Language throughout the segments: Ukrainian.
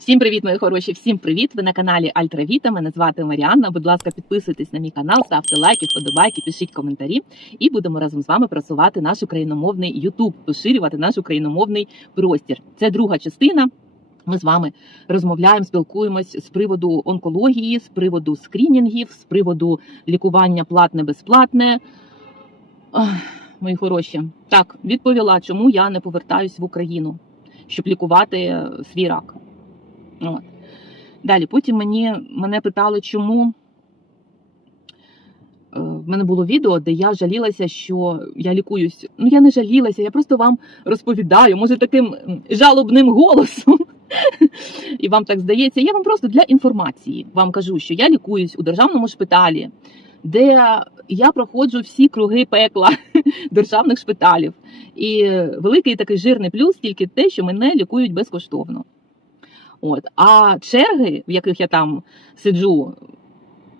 Всім привіт, мої хороші! Всім привіт! Ви на каналі Альтравіта. Мене звати Маріанна. Будь ласка, підписуйтесь на мій канал, ставте лайки, вподобайки, пишіть коментарі, і будемо разом з вами просувати наш україномовний Ютуб, поширювати наш україномовний простір. Це друга частина. Ми з вами розмовляємо, спілкуємось з приводу онкології, з приводу скрінінгів, з приводу лікування платне безплатне. Мої хороші, так відповіла, чому я не повертаюсь в Україну, щоб лікувати свій рак. От. Далі, потім мені, мене питали, чому. Е, В мене було відео, де я жалілася, що я лікуюсь. Ну, я не жалілася, я просто вам розповідаю, може, таким жалобним голосом. І вам так здається. Я вам просто для інформації вам кажу, що я лікуюсь у державному шпиталі, де я проходжу всі круги пекла державних шпиталів. І великий такий жирний плюс тільки те, що мене лікують безкоштовно. От. А черги, в яких я там сиджу,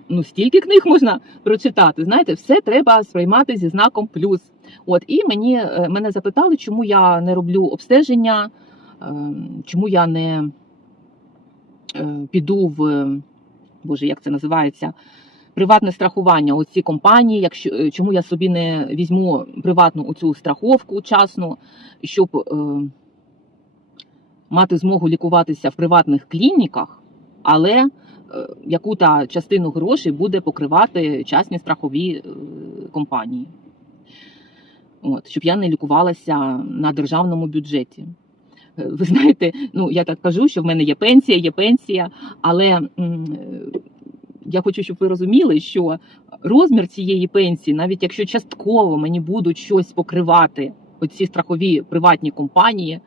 ну стільки книг можна прочитати. Знаєте, все треба сприймати зі знаком плюс. От і мені е, мене запитали, чому я не роблю обстеження, е, чому я не е, піду в Боже, як це називається? Приватне страхування оці компанії, якщо е, чому я собі не візьму приватну оцю страховку часну, щоб мати змогу лікуватися в приватних клініках, але е, яку та частину грошей буде покривати частні страхові е, компанії. От, щоб я не лікувалася на державному бюджеті. Е, Ви знаєте, ну я так кажу, що в мене є пенсія, є пенсія, але я хочу, щоб ви розуміли, що розмір цієї пенсії, навіть якщо частково мені будуть щось покривати, оці страхові приватні компанії,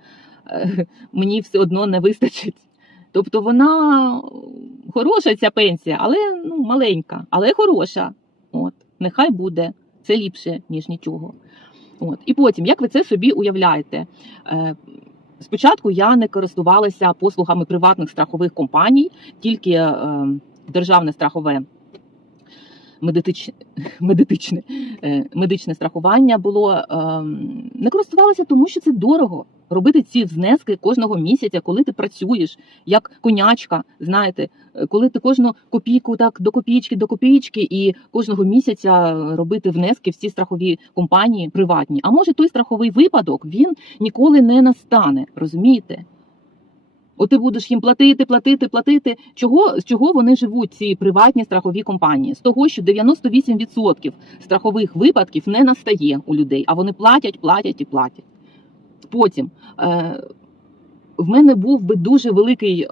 мені все одно не вистачить. Тобто вона хороша ця пенсія, але ну, маленька, але хороша. От, нехай буде. Це ліпше, ніж нічого. От. І потім, як ви це собі уявляєте? Е, Спочатку я не користувалася послугами приватних страхових компаній, тільки е, державне страхове медитичне, медичне, медичне страхування було е, не користувалася, тому що це дорого. Робити ці внески кожного місяця, коли ти працюєш як конячка, знаєте, е, коли ти кожну копійку так до копійки, до копійки, і кожного місяця робити внески в ці страхові компанії приватні. А може той страховий випадок він ніколи не настане, розумієте? От ти будеш їм платити, платити, платити. Чого, з чого вони живуть, ці приватні страхові компанії? З того, що 98% страхових випадків не настає у людей, а вони платять, платять і платять. Потім е, в мене був би дуже великий е,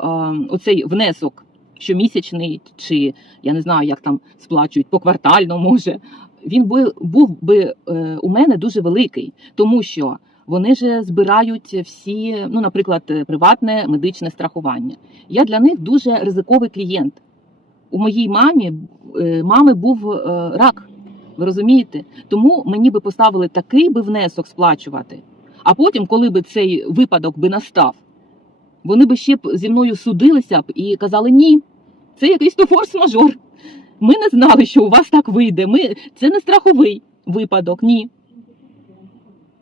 оцей внесок щомісячний, чи я не знаю, як там сплачують поквартально, може. Він би був би е, у мене дуже великий, тому що вони ж збирають всі, ну, наприклад, приватне медичне страхування. Я для них дуже ризиковий клієнт. У моїй мамі е, мами був е, рак. Ви розумієте? Тому мені би поставили такий би внесок сплачувати. А потім, коли би цей випадок би настав, вони би ще б зі мною судилися б і казали: ні, це якийсь то форс-мажор. Ми не знали, що у вас так вийде. Ми... Це не страховий випадок, ні.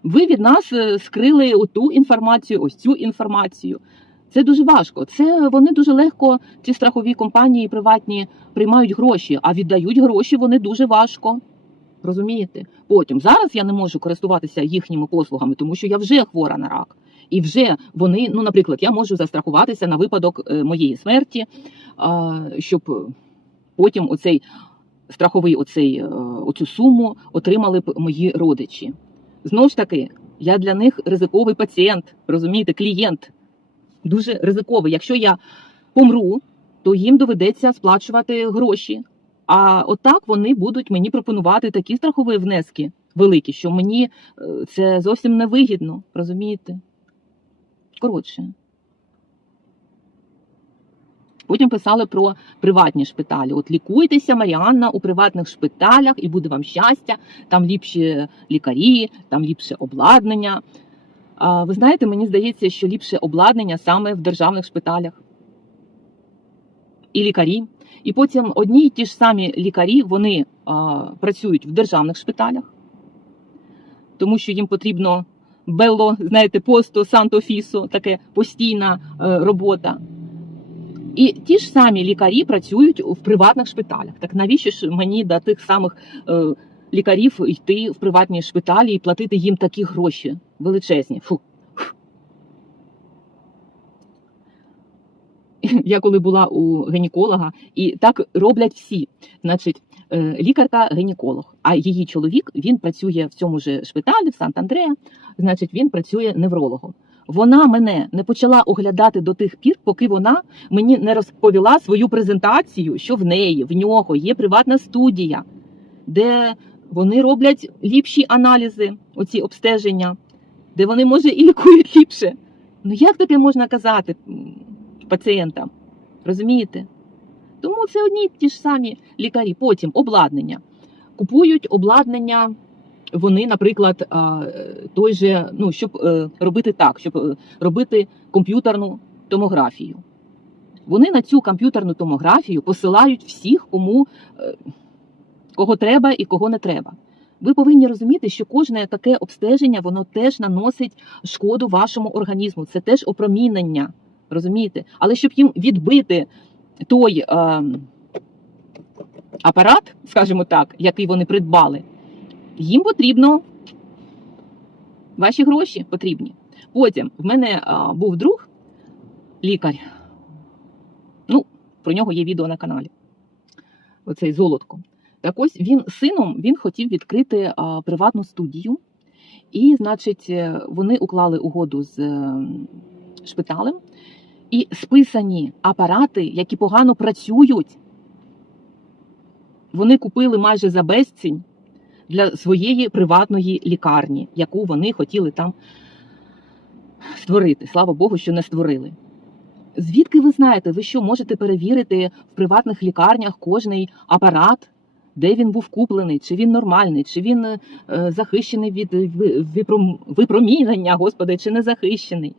Ви від нас е, скрили оту інформацію, ось цю інформацію. Це дуже важко. Це вони дуже легко, ці страхові компанії приватні приймають гроші, а віддають гроші вони дуже важко. Розумієте? Потім зараз я не можу користуватися їхніми послугами, тому що я вже хвора на рак. І вже вони, ну, наприклад, я можу застрахуватися на випадок е, моєї смерті, щоб потім оцей страховий оцей, е, оцю суму отримали б мої родичі. Знову ж таки, я для них ризиковий пацієнт, розумієте, клієнт. Дуже ризиковий. Якщо я помру, то їм доведеться сплачувати гроші. А отак вони будуть мені пропонувати такі страхові внески великі, що мені е, це зовсім не вигідно, розумієте? Коротше. Потім писали про приватні шпиталі. От лікуйтеся, Маріанна, у приватних шпиталях, і буде вам щастя, там ліпші лікарі, там ліпше обладнання. А, ви знаєте, мені здається, що ліпше обладнання саме в державних шпиталях. І лікарі. І потім одні й ті ж самі лікарі вони а, працюють в державних шпиталях, тому що їм потрібно белло, знаєте, посто, санто фісо, таке постійна е, робота. І ті ж самі лікарі працюють в приватних шпиталях. Так навіщо ж мені до тих самих е, лікарів йти в приватні шпиталі і платити їм такі гроші величезні? Фу. Я коли була у гінеколога, і так роблять всі. Значить, е, лікарка-гінеколог, а її чоловік він працює в цьому ж шпиталі, в Сант-Андреа, значить, він працює неврологом. Вона мене не почала оглядати до тих пір, поки вона мені не розповіла свою презентацію, що в неї, в нього є приватна студія, де вони роблять ліпші аналізи, оці обстеження, де вони, може, і лікують ліпше. Ну як таке можна казати пацієнтам? Розумієте? Тому це одні ті ж самі лікарі. Потім обладнання. Купують обладнання. Вони, наприклад, той же, ну, щоб е, робити так, щоб е, робити комп'ютерну томографію. Вони на цю комп'ютерну томографію посилають всіх, кому е, кого треба і кого не треба. Ви повинні розуміти, що кожне таке обстеження воно теж наносить шкоду вашому організму. Це теж опромінення. Розумієте? Але щоб їм відбити той е, апарат, скажімо так, який вони придбали, їм потрібно ваші гроші потрібні. Потім в мене е, був друг, лікар. Ну, про нього є відео на каналі. Оцей золотко. Так ось він сином він хотів відкрити а, приватну студію, і, значить, е, вони уклали угоду з е, шпиталем, і списані апарати, які погано працюють, вони купили майже за безцінь для своєї приватної лікарні, яку вони хотіли там створити. Слава Богу, що не створили. Звідки ви знаєте, ви що можете перевірити в приватних лікарнях кожний апарат, де він був куплений, чи він нормальний, чи він е, захищений від випром- випромінення, господи, чи не захищений?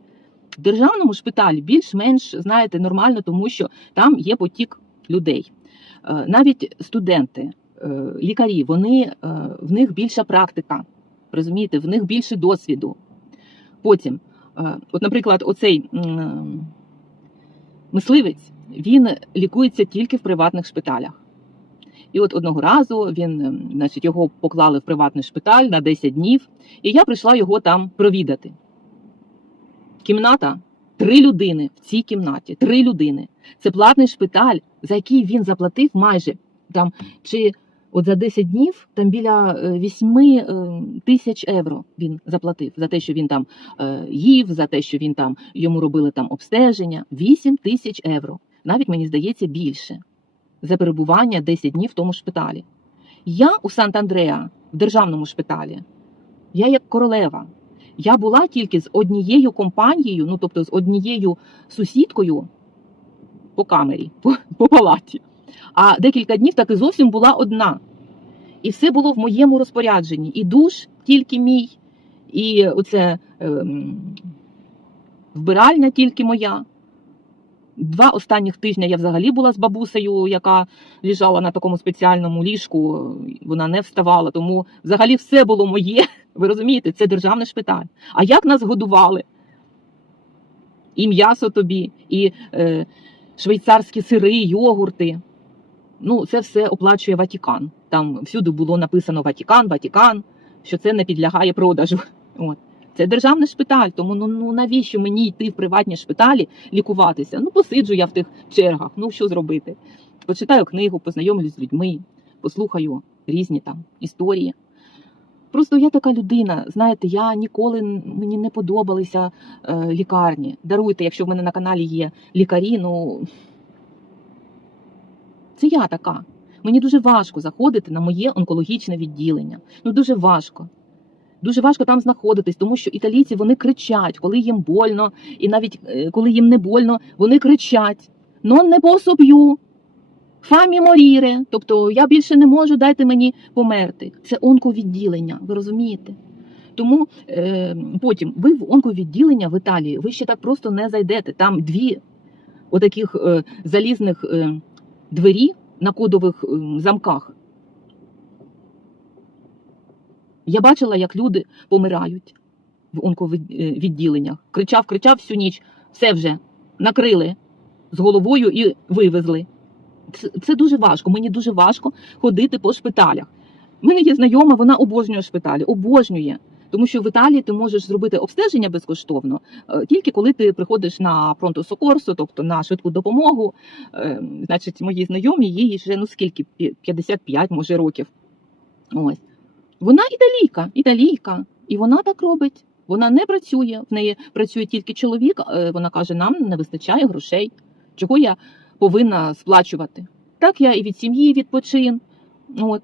В державному шпиталі більш-менш знаєте нормально, тому що там є потік людей. Е, Навіть студенти, лікарі, вони е, в них більша практика, розумієте, в них більше досвіду. Потім, е, от, наприклад, оцей мисливець він лікується тільки в приватних шпиталях. І от одного разу він, ем, значить, його поклали в приватний шпиталь на 10 днів, і я прийшла його там провідати. Кімната три людини в цій кімнаті. Три людини. Це платний шпиталь, за який він заплатив майже там чи от за 10 днів там біля 8 тисяч євро він заплатив за те, що він там е, їв, за те, що він там йому робили там обстеження. 8 тисяч євро. Навіть мені здається більше за перебування 10 днів в тому шпиталі. Я у Сант-Андреа в державному шпиталі. Я як королева. Я була тільки з однією компанією, ну тобто з однією сусідкою по камері, по, по палаті. А декілька днів так і зовсім була одна. І все було в моєму розпорядженні. І душ тільки мій, і оце ем, вбиральня тільки моя. Два останніх тижня я взагалі була з бабусею, яка лежала на такому спеціальному ліжку. Вона не вставала, тому взагалі все було моє. Ви розумієте, це державний шпиталь. А як нас годували? І м'ясо тобі, і е, швейцарські сири, йогурти. Ну, це все оплачує Ватікан. Там всюди було написано Ватікан, Ватікан, що це не підлягає продажу. От. Це державний шпиталь, тому ну, ну навіщо мені йти в приватні шпиталі лікуватися? Ну, посиджу я в тих чергах, ну що зробити? Почитаю книгу, познайомлюсь з людьми, послухаю різні там історії. Просто я така людина, знаєте, я ніколи мені не подобалися е, лікарні. Даруйте, якщо в мене на каналі є лікарі, ну це я така. Мені дуже важко заходити на моє онкологічне відділення. Ну дуже важко. Дуже важко там знаходитись, тому що італійці вони кричать, коли їм больно, і навіть е, коли їм не больно, вони кричать: «Non не пособ'ю, фамі моріре. Тобто я більше не можу, дайте мені померти. Це онковідділення, ви розумієте? Тому е, потім ви в онковідділення в Італії, ви ще так просто не зайдете. Там дві отаких е, залізних е, двері на кодових е, замках. Я бачила, як люди помирають в онковідділеннях. Кричав, кричав всю ніч, все вже накрили. з головою і вивезли. Це, дуже важко. Мені дуже важко ходити по шпиталях. У мене є знайома, вона обожнює шпиталі, обожнює. Тому що в Італії ти можеш зробити обстеження безкоштовно е, тільки коли ти приходиш на пронто сокорсо, тобто на швидку допомогу. Е, Значить, мої знайомі їй вже ну скільки 55, може років. Ось вона італійка, італійка, і вона так робить. Вона не працює. В неї працює тільки чоловік. е, Вона каже: нам не вистачає грошей. Чого я повинна сплачувати? Так я і від сім'ї відпочин. От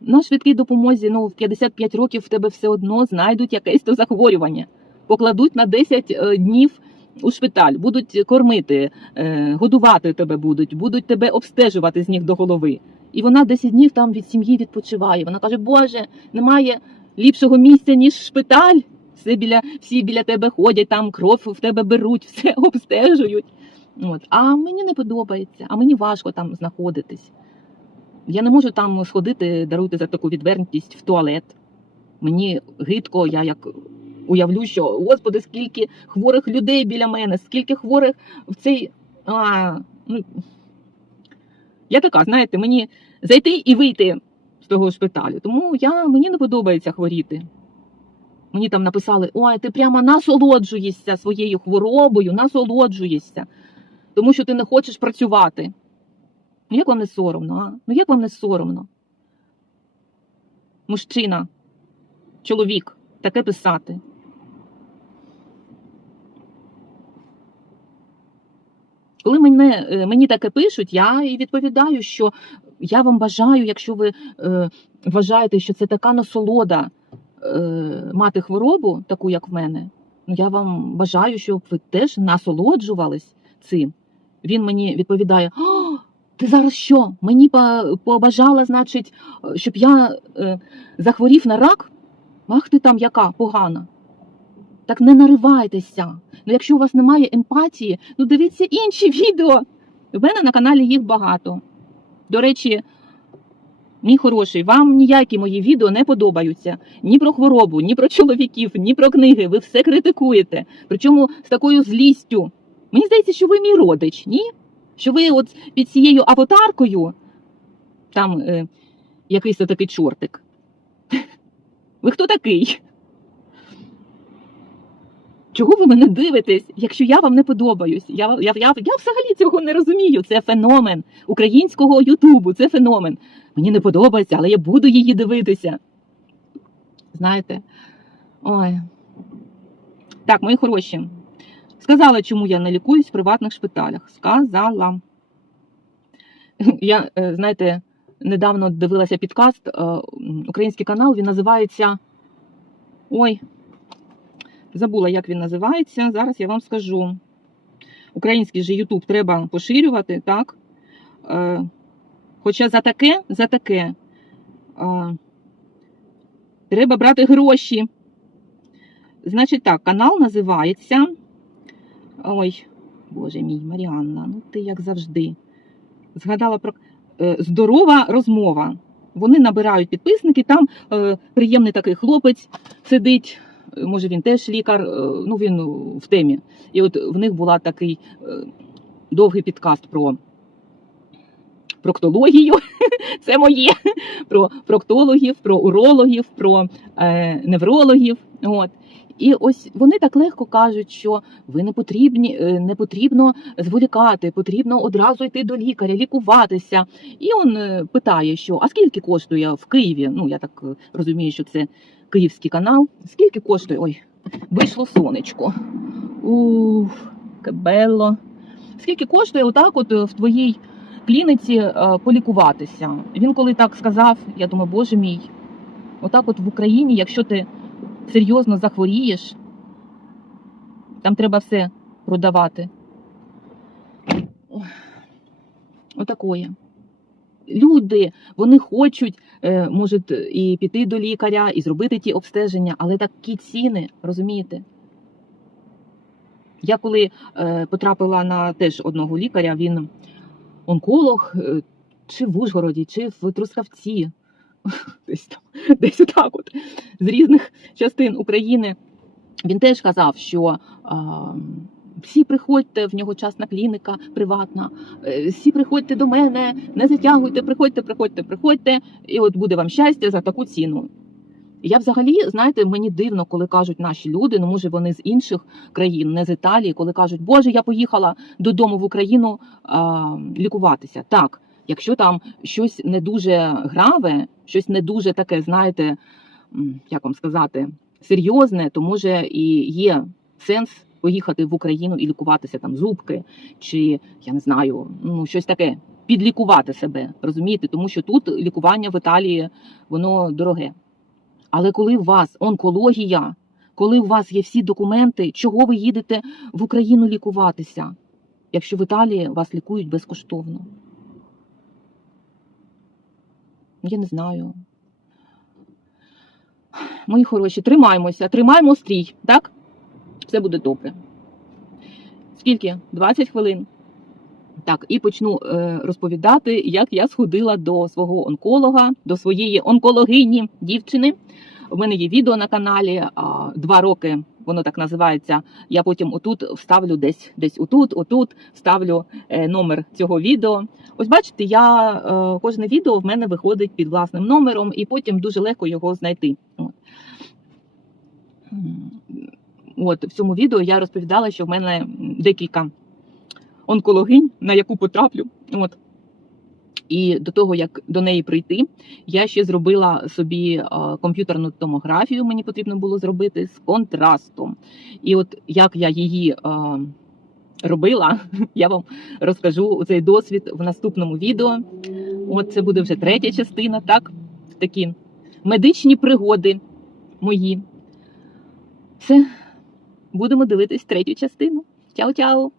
на швидкій допомозі, ну в 55 років в тебе все одно знайдуть якесь то захворювання, покладуть на 10 е, днів у шпиталь, будуть кормити, е, годувати тебе будуть, будуть тебе обстежувати з ніг до голови. І вона 10 днів там від сім'ї відпочиває. Вона каже: Боже, немає ліпшого місця, ніж шпиталь. Все біля, всі біля тебе ходять, там кров в тебе беруть, все обстежують. От. А мені не подобається, а мені важко там знаходитись. Я не можу там сходити, даруйте за таку відвертість в туалет. Мені гидко, я як уявлю, що господи, скільки хворих людей біля мене, скільки хворих в цей. А, ну, я така, знаєте, мені зайти і вийти з того шпиталю. Тому я, мені не подобається хворіти. Мені там написали: ой, ти прямо насолоджуєшся своєю хворобою, насолоджуєшся, тому що ти не хочеш працювати. Ну як вам не соромно, а? Ну як вам не соромно? Мужчина, чоловік, таке писати. Коли мене, е, мені таке пишуть, я і відповідаю, що я вам бажаю, якщо ви е, вважаєте, що це така насолода е, мати хворобу, таку як в мене, ну я вам бажаю, щоб ви теж насолоджувались цим. Він мені відповідає: ти зараз що? Мені побажала, значить, щоб я е, захворів на рак? Ах ти там яка погана. Так не наривайтеся. Ну, якщо у вас немає емпатії, ну дивіться інші відео. У мене на каналі їх багато. До речі, мій хороший, вам ніякі мої відео не подобаються. Ні про хворобу, ні про чоловіків, ні про книги. Ви все критикуєте. Причому з такою злістю. Мені здається, що ви мій родич, ні? Що ви от під цією аватаркою, там е, якийсь такий чортик. Ви хто такий? Чого ви мене дивитесь, якщо я вам не подобаюсь? Я, я, я, я взагалі цього не розумію. Це феномен українського Ютубу, це феномен. Мені не подобається, але я буду її дивитися. Знаєте? Ой. Так, мої хороші. Сказала, чому я не лікуюсь в приватних шпиталях. Сказала. Я, е, знаєте, недавно дивилася підкаст, е, український канал, він називається. Ой, забула, як він називається. Зараз я вам скажу. Український же Ютуб треба поширювати, так? Е, Хоча за таке, за таке треба брати гроші. Значить так, канал називається. Ой, Боже мій, Маріанна, ну ти як завжди. Згадала про е, здорова розмова. Вони набирають підписники, там е, приємний такий хлопець сидить. е, Може, він теж лікар, ну він в темі. І от в них була такий довгий підкаст про проктологію. Це моє. Про проктологів, про урологів, про неврологів. От. І ось вони так легко кажуть, що ви не потрібні, е, не потрібно зволікати, потрібно одразу йти до лікаря, лікуватися. І він е, питає, що а скільки коштує в Києві? Ну я так е, розумію, що це київський канал. Скільки коштує? Ой, вийшло сонечко. Уф, кабело. Скільки коштує отак, от в твоїй клініці полікуватися? Він коли так сказав, я думаю, боже мій, отак, от в Україні, якщо ти серйозно захворієш, там треба все продавати. Ой, Отакое. Люди, вони хочуть, е, можуть і піти до лікаря, і зробити ті обстеження, але такі ціни, розумієте? Я коли е, потрапила на теж одного лікаря, він онколог, е, чи в Ужгороді, чи в Трускавці, десь там, десь отак от, з різних частин України. Він теж казав, що а, всі приходьте, в нього частна клініка приватна. е, Всі приходьте до мене, не затягуйте, приходьте, приходьте, приходьте, і от буде вам щастя за таку ціну. Я взагалі, знаєте, мені дивно, коли кажуть наші люди, ну може вони з інших країн, не з Італії, коли кажуть, Боже, я поїхала додому в Україну а, лікуватися. Так, якщо там щось не дуже граве, щось не дуже таке, знаєте, як вам сказати, серйозне, то може і є сенс поїхати в Україну і лікуватися там зубки, чи я не знаю, ну щось таке, підлікувати себе, розумієте? Тому що тут лікування в Італії воно дороге. Але коли у вас онкологія, коли у вас є всі документи, чого ви їдете в Україну лікуватися, якщо в Італії вас лікують безкоштовно? Я не знаю. Мої хороші, тримаємося, тримаємо стрій, так? Все буде добре. Скільки? 20 хвилин. Так, і почну е, розповідати, як я сходила до свого онколога, до своєї онкологині дівчини. У мене є відео на каналі два роки. Воно так називається. Я потім отут вставлю десь, десь отут, отут вставлю е, номер цього відео. Ось бачите, я е, кожне відео в мене виходить під власним номером, і потім дуже легко його знайти. От. От в цьому відео я розповідала, що в мене декілька онкологинь, на яку потраплю. От. І до того, як до неї прийти, я ще зробила собі е, комп'ютерну томографію, мені потрібно було зробити з контрастом. І от як я її е, робила, я вам розкажу цей досвід в наступному відео. От це буде вже третя частина, так? Такі медичні пригоди мої. Все, будемо дивитись третю частину. Чао-чао!